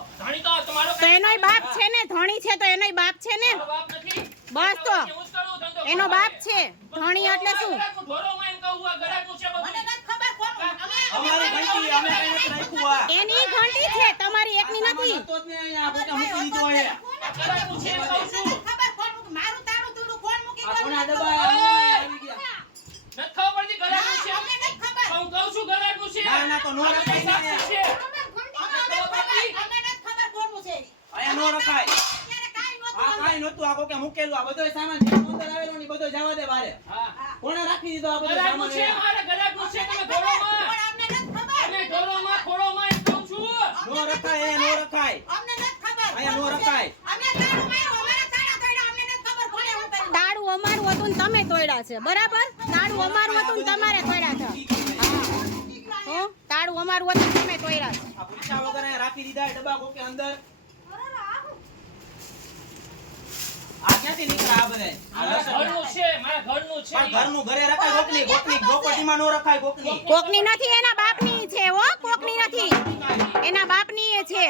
Annoy બાપ છે ને? ધણી છે તો એનોય બાપ છે ને? બાપ નથી. બસ તો. એનો બાપ છે. ધણી એટલે શું? ગરાકનું ઢોરોમાં એમ કહું, આ ગરાકનું છે બધું. અમારી ઘંટી અમે કઈ રાખ્યું આ એની ઘંટી છે તમારી એકની નથી. ને અહીંયા આ કોકે મૂકી દીધો છે આ ગરાકનું છે એમ કહું છું. આ કોના ડબ્બા આવી ગયા નથી ખબર પડતી ગરાકનું છે તો હું કહું છું ગરાકનું છે ના, ના, તો નો આ રખાય. બધી સાચી છે. અહીંયા નો રખાય. આ કાંઈ નહોતું આ કોકે મૂકેલું આ બધોય સામાન જે અંદર આવેલો ને બધો જવા દે બારે. હા. કોણે રાખી દીધો આ બધો સામાન છે મારે ગરાકનું છે તમે ઢોરોમાં તમે ઢોરોમાં ખોળોમાં એમ કહું છું. નો રખાય એ નો રખાય. અહીંયા નો રખાય. તાળું અમારું હતું ને તમે તોડ્યા છે બરાબર? તાળું અમારું હતું ને તમારે તોડ્યા છે. હો? તાળું અમારું હતું તમે તોયરા. આ પૂછ્યા વગર અહીંયા રાખી દીધા એ ડબ્બા કોકે અંદર. આ ક્યાંથી નીકળ્યા આ બધાય? આ ઘરનું છે મારા ઘરનું છે. પણ ઘરનું ઘરે રખાય કોકની કોકની પ્રોપર્ટીમાં નો રખાય કોકની કોકની નથી એના બાપની છે હો કોકની નથી. એના બાપની એ છે.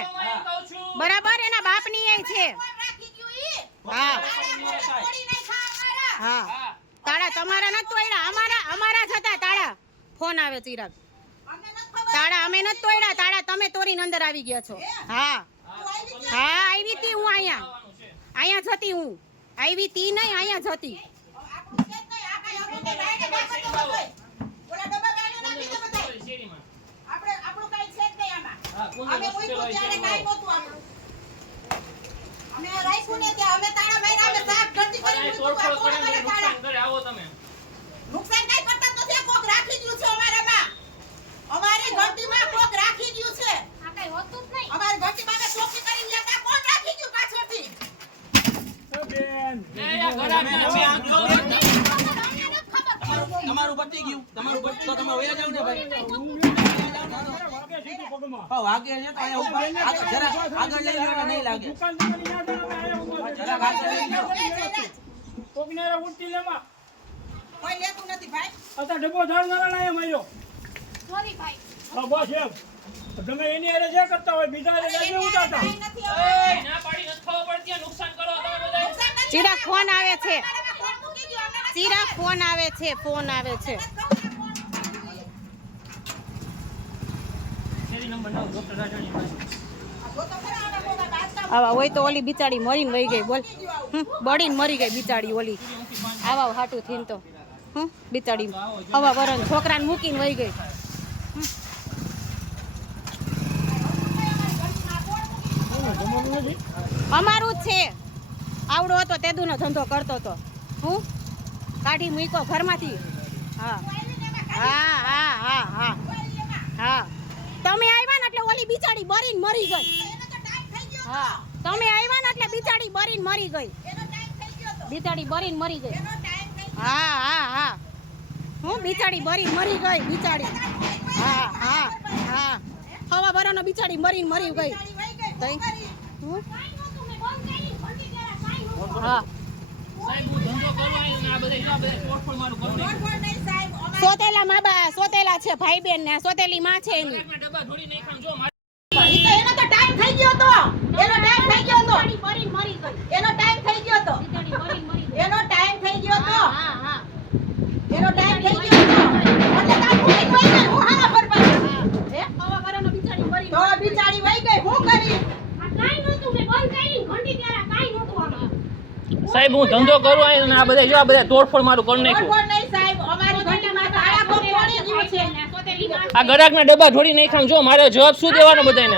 બરાબર એના બાપની એ છે. હા. હા. હા. તાળા તમારા નથી તોડ્યા અમારા અમારા જ હતા તાળા. ફોન આવે ચિરાગ. તાળા અમે નથી તોડ્યા. તાળા તમે તોડીને અંદર આવી ગયા છો. હા? હા. આવી તી હું અહીંયા. અહીંયા જતી હું. આવી તી નહીં અહીંયા જતી શેરીમાં હા કુંદર અમે હોસ્ટેલ મૂક્યું હોય છે ત્યારે કાંઈ એમાં. નહોતું આપણું. અમે રાખ્યું ને ત્યાં અમે તાળા માર્યા, અમે સાફ ગરદી અને કરી તોડફોડ મૂક્યું, આ કરે કોણ ને કરે તાળા? નુકસાન કરે આવો તમે નુકસાન કાંઈ કરતા જ નથી, કોક રાખી ગયું છે અમારામાં. અમારી ઘંટીમાં કોક રાખી ગયું છે. અમારી ઘંટીમાં અમે ચોકી કરી ગયા તા, કોણ રાખી ગયું પાછળથી? એ આ ગરાકના છે આ ઢોરોમાં. તમારું તમારું પતી ગયું. તમારું પતી તો તમે વયા જાવ ને ભાઈ. વાગે છે તો અહીંયા જરા આગળ લઈ લો નહીં લાગે. જરાક આગળ લઈ લો કોઈ લેતું નથી ભાઈ. તમે એની હારે જે કરતા હોય બીજા હારે અરે ઉતારતા. એ, ના ચિરાગ ફોન આવે છે. ચિરાગ ફોન આવે છે, ફોન આવે છે. આવા હોય તો ઓલી બિચારી મરીને વહી ગઈ, બોલ. બળીને મરી ગઈ બિચારી ઓલી. આવા હાટું થઈને તો. હમ, બિચારી હવા વરણ છોકરાને મૂકીને વહી ગઈ. અમારું છે. આવડો હતો તેદુનો ધંધો કરતો હતો. હું? કાઢી મૂકો ઘરમાંથી? હા. હા હા હા હા. હા. તમે આવ્યા ને એટલે ઓલી બિચારી બરીને મરી ગઈ. હા. તમે આવ્યા ને એટલે બિચારી બરીને મરી ગઈ. બિચારી બરીને મરી ગઈ. હા હા હા. હું? બિચારી બરી મરી ગઈ બિચારી. હા હા હા. હવા બરાનો બિચારી મરીને મરી ગઈ? હું? કોણ હા. સાહેબ હું ધંધો કરું અહીં ને આ બધા જો આ બધા તોડફોડ મારું કરું નહીં. કોણ નહીં સાહેબ અમારે સોતેલા મા બા સોતેલા છે ભાઈ બેન ને સોતેલી માં છે એની. એનો તો ટાઈમ થઈ ગયો તો. એનો ટાઈમ થઈ ગયો તો. બરીને મરી ગઈ એનો ટાઈમ થઈ ગયો તો બિચારી બરીને મરી ગઈ એનો ટાઈમ થઈ ગયો તો હા હા એનો ટાઈમ થઈ ગયો તો એટલે તાર ભૂલી ગઈ ને હું હારા પર પાડી હે હવા બરાનો બિચારી મરી તો બિચારી વહી ગઈ હું કરી સાહેબ હું ધંધો કરું અહીં આ બધા જો આ બધા તોડફોડ મારું કરી નાખ્યું. આ ગરાકના ડબ્બા જોડી નાખ્યા જો મારે જવાબ શું દેવાનો બધાને